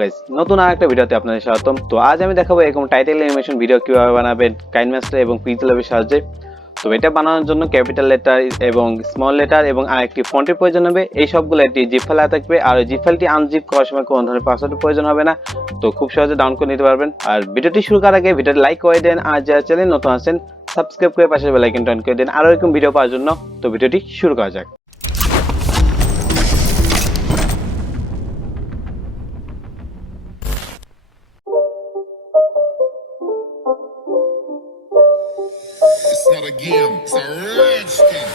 গাইস, নতুন আরেকটা ভিডিওতে আপনাদের স্বাগতম। তো আজ আমি দেখাবো এরকম টাইটেল অ্যানিমেশন ভিডিও কিভাবে বানাবেন কাইনমাস্টার এবং পিক্সেলল্যাবের সাহায্যে। তো এটা বানানোর জন্য ক্যাপিটাল লেটার এবং স্মল লেটার এবং আরেকটি ফন্টের প্রয়োজন হবে। এই সবগুলো একটি জিপ ফাইলে থাকবে, আর ওই জিপ ফাইলটি আনজিপ করার সময় কোনো ধরনের পাসওয়ার্ডের প্রয়োজন হবে না। তো খুব সহজে ডাউনলোড করে নিতে পারবেন। আর ভিডিওটি শুরু করার আগে ভিডিওটি লাইক করে দেন, আর যারা চ্যানেল নতুন আছেন সাবস্ক্রাইব করে পাশের বেল আইকনটি অন করে দেন আরো এরকম ভিডিও পাওয়ার জন্য। তো ভিডিওটি শুরু করা যাক। It's not a game, it's a rich thing.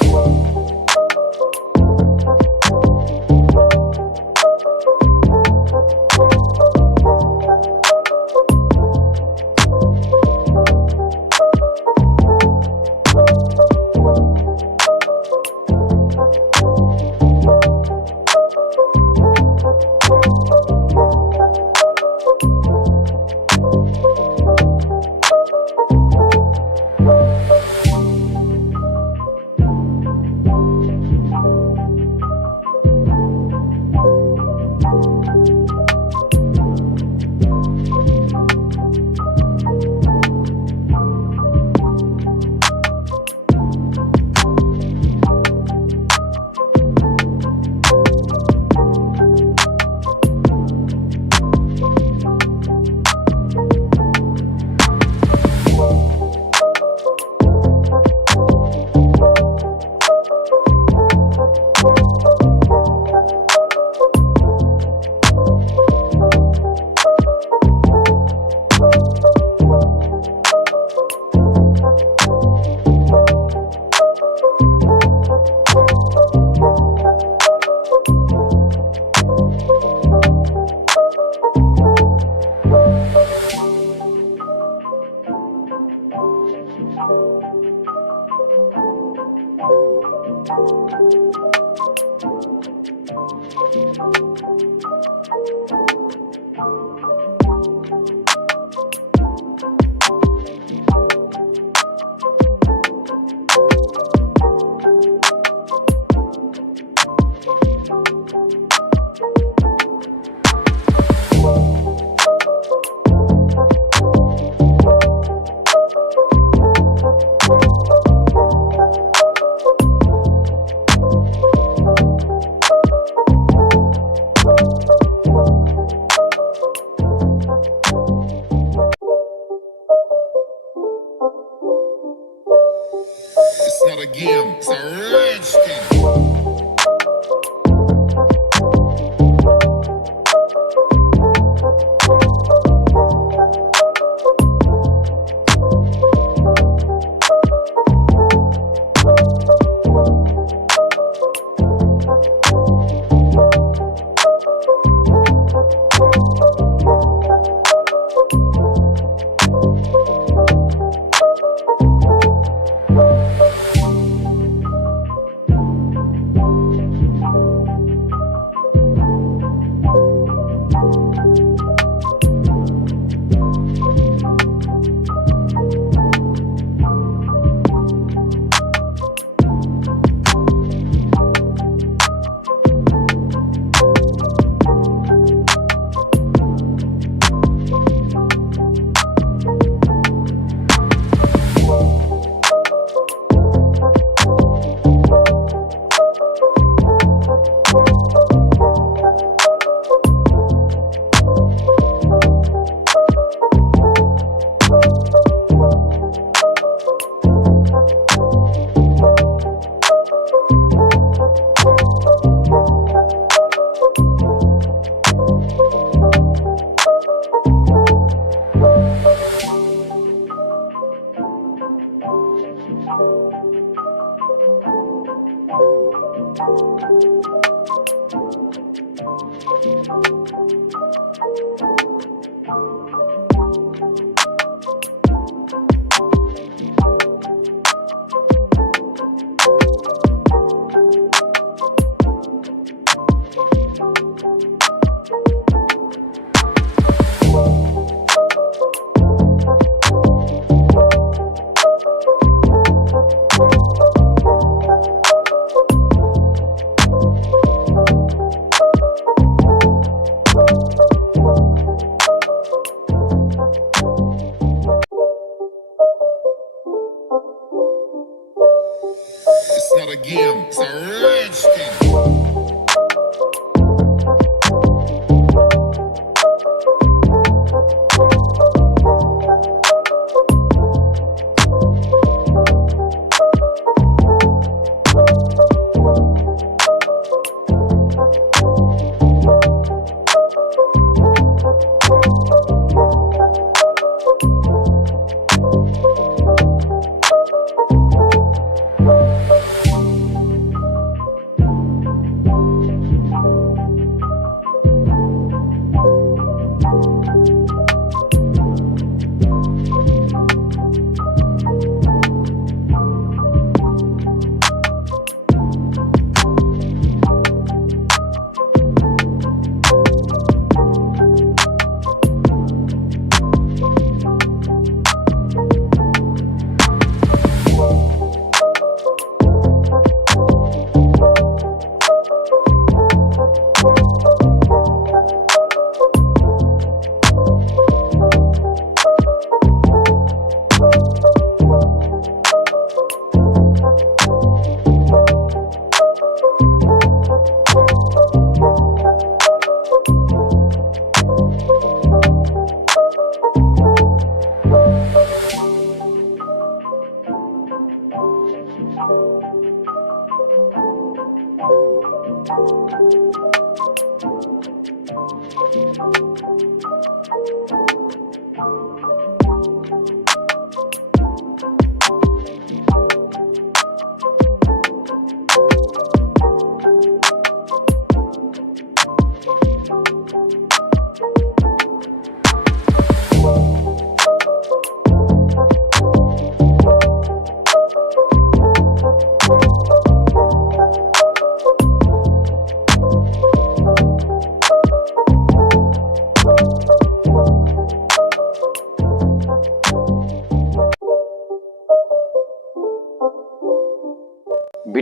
It's not a game, it's a rich thing.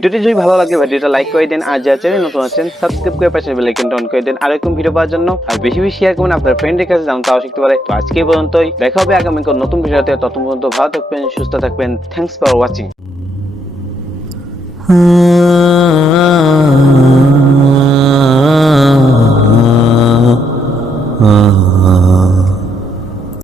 ভিডিওটি যদি ভালো লাগে ভিডিওটা লাইক করে দেন, আর যারা চ্যানেল নতুন আছেন সাবস্ক্রাইব করে পাশে বেল আইকনটা অন করে দেন আর এরকম ভিডিও পাওয়ার জন্য। আর বেশি বেশি শেয়ার করুন আপনার ফ্রেন্ডের কাছে যেন তাও শিখতে পারে। তো আজকে এই পর্যন্তই, দেখা হবে আগামী কোন নতুন ভিডিওতে। ততক্ষণ পর্যন্ত ভালো থাকবেন, সুস্থ থাকবেন। Thanks for watching.